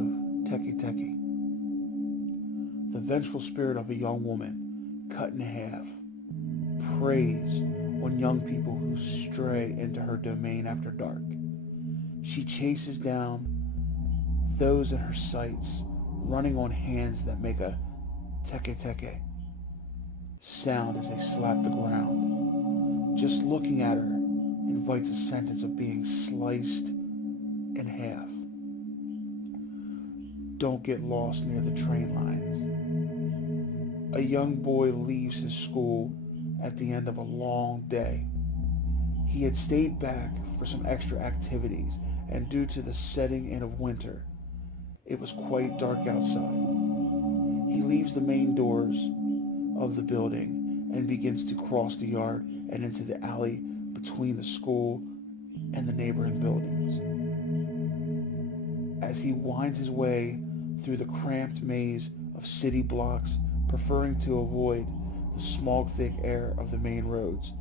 of Teke, the vengeful spirit of a young woman cut in half, preys on young people who stray into her domain after dark. She chases down those in her sights, running on hands that make a teke sound as they slap the ground. Just looking at her invites a sentence of being sliced in half. Don't get lost near the train lines. A young boy leaves his school at the end of a long day. He had stayed back for some extra activities, and due to the setting in of winter, it was quite dark outside. He leaves the main doors of the building and begins to cross the yard and into the alley between the school and the neighboring buildings. As he winds his way through the cramped maze of city blocks, preferring to avoid the smog-thick air of the main roads,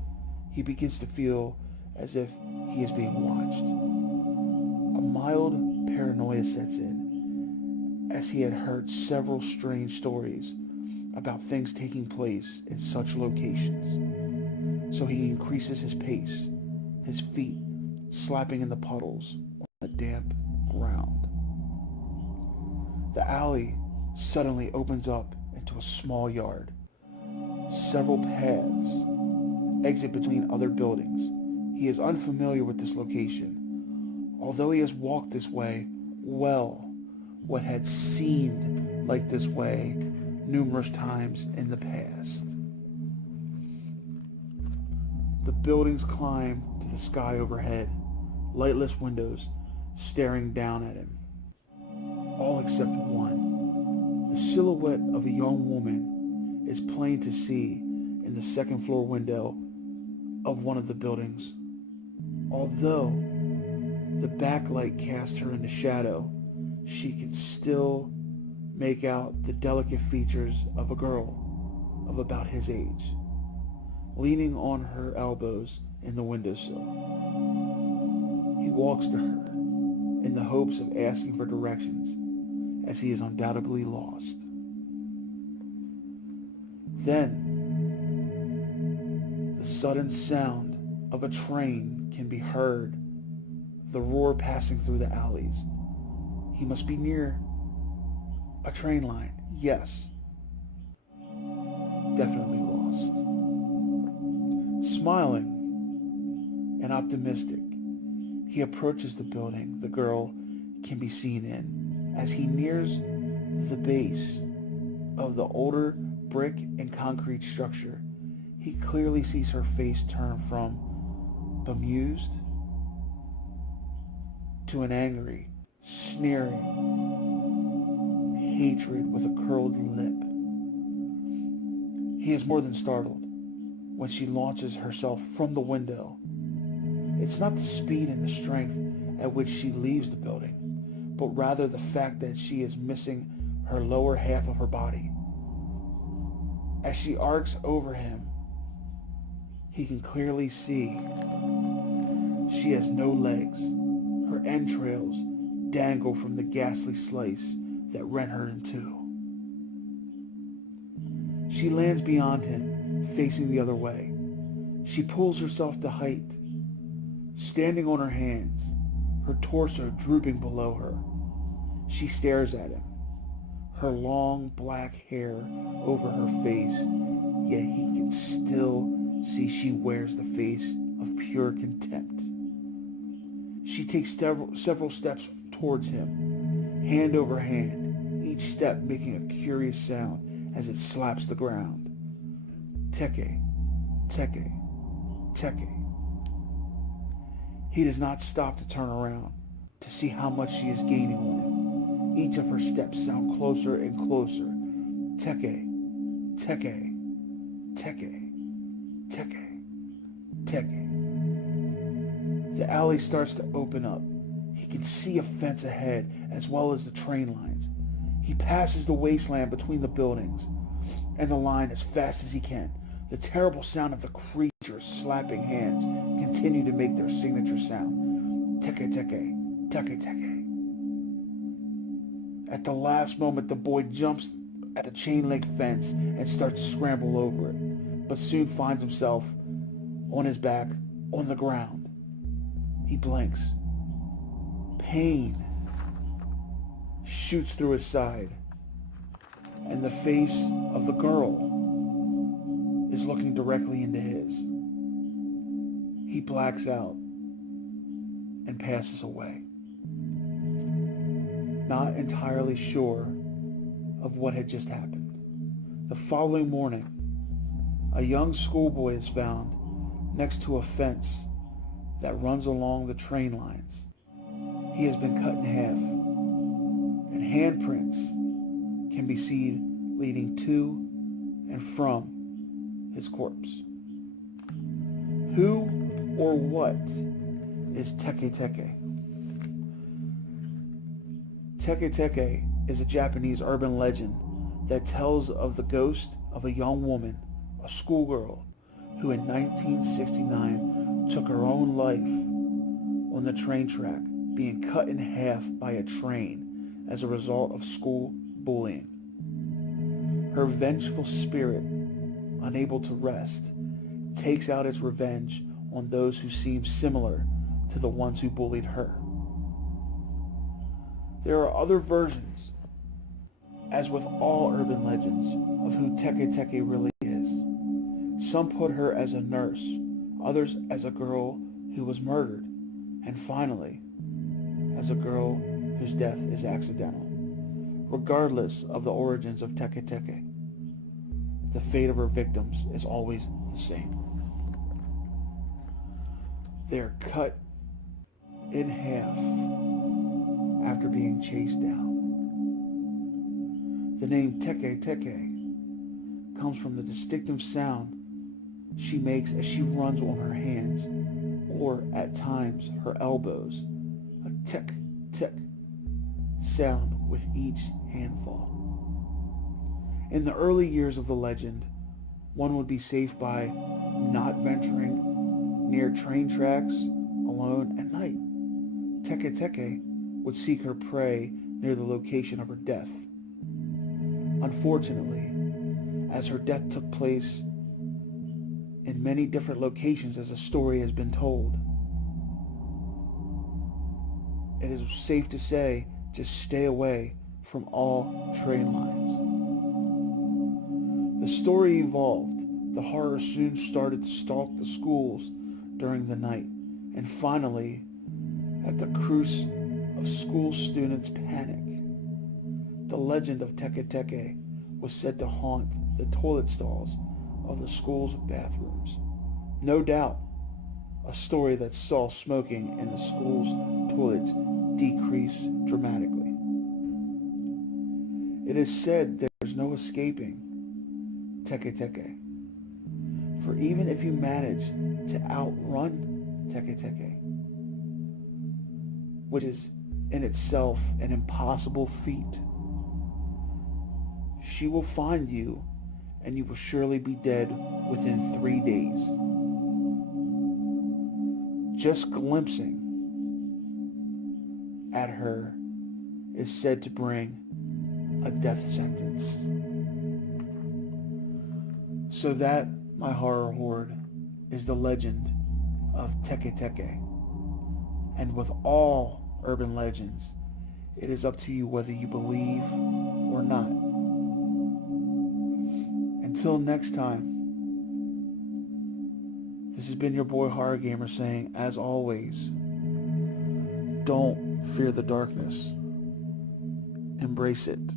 he begins to feel as if he is being watched. A mild paranoia sets in, as he had heard several strange stories about things taking place in such locations. So he increases his pace, his feet slapping in the puddles on the damp ground. The alley suddenly opens up into a small yard. Several paths exit between other buildings. He is unfamiliar with this location, although he has walked this way what had seemed like this way numerous times in the past. The buildings climb to the sky overhead, lightless windows staring down at him, all except one. The silhouette of a young woman is plain to see in the second floor window of one of the buildings. Although the backlight casts her into shadow, she can still make out the delicate features of a girl of about his age, leaning on her elbows in the windowsill. He walks to her in the hopes of asking for directions, as he is undoubtedly lost. Then, the sudden sound of a train can be heard, the roar passing through the alleys. He must be near a train line. Yes. Definitely lost. Smiling and optimistic, he approaches the building the girl can be seen in. As he nears the base of the older brick and concrete structure, he clearly sees her face turn from bemused to an angry, sneering hatred with a curled lip. He is more than startled when she launches herself from the window. It's not the speed and the strength at which she leaves the building, but rather the fact that she is missing her lower half of her body. As she arcs over him, he can clearly see she has no legs. Her entrails dangle from the ghastly slice that rent her in two. She lands beyond him, facing the other way. She pulls herself to height, standing on her hands, her torso drooping below her. She stares at him, her long black hair over her face, yet he can still see she wears the face of pure contempt. She takes several steps towards him, hand over hand, each step making a curious sound as it slaps the ground. Teke, Teke, Teke. He does not stop to turn around to see how much she is gaining on him. Each of her steps sound closer and closer. Teke, Teke, Teke, Teke, Teke. The alley starts to open up. He can see a fence ahead as well as the train lines. He passes the wasteland between the buildings and the line as fast as he can. The terrible sound of the creature's slapping hands continue to make their signature sound. Teke, Teke, Teke, Teke. At the last moment, the boy jumps at the chain link fence and starts to scramble over it, but soon finds himself on his back on the ground. He blinks. Pain shoots through his side, and the face of the girl is looking directly into his. He blacks out and passes away, not entirely sure of what had just happened. The following morning, a young schoolboy is found next to a fence that runs along the train lines. He has been cut in half, and handprints can be seen leading to and from his corpse. Who or what is Teke Teke? Teke Teke is a Japanese urban legend that tells of the ghost of a young woman, a schoolgirl, who in 1969 took her own life on the train track, being cut in half by a train as a result of school bullying. Her vengeful spirit, unable to rest, takes out its revenge on those who seem similar to the ones who bullied her. There are other versions, as with all urban legends, of who Teke Teke really is. Some put her as a nurse, others as a girl who was murdered, and finally, as a girl whose death is accidental. Regardless of the origins of Teke Teke, the fate of her victims is always the same. They are cut in half after being chased down. The name Teke Teke comes from the distinctive sound she makes as she runs on her hands, or at times her elbows, a tick, tick sound with each handfall. In the early years of the legend, one would be safe by not venturing near train tracks alone at night. Teke Teke would seek her prey near the location of her death. Unfortunately, as her death took place in many different locations as a story has been told, it is safe to say just stay away from all train lines. The story evolved. The horror soon started to stalk the schools during the night, and finally, at the cruise of school students' panic, the legend of Teke Teke was said to haunt the toilet stalls of the school's bathrooms. No doubt, a story that saw smoking in the school's toilets decrease dramatically. It is said there's no escaping Teke Teke, for even if you manage to outrun Teke Teke, which is in itself an impossible feat, she will find you and you will surely be dead within 3 days. Just glimpsing at her is said to bring a death sentence. So that, my horror horde, is the legend of Teke Teke. And with all urban legends, it is up to you whether you believe or not. Until next time, this has been your boy Horror Gamer saying, as always, don't fear the darkness. Embrace it.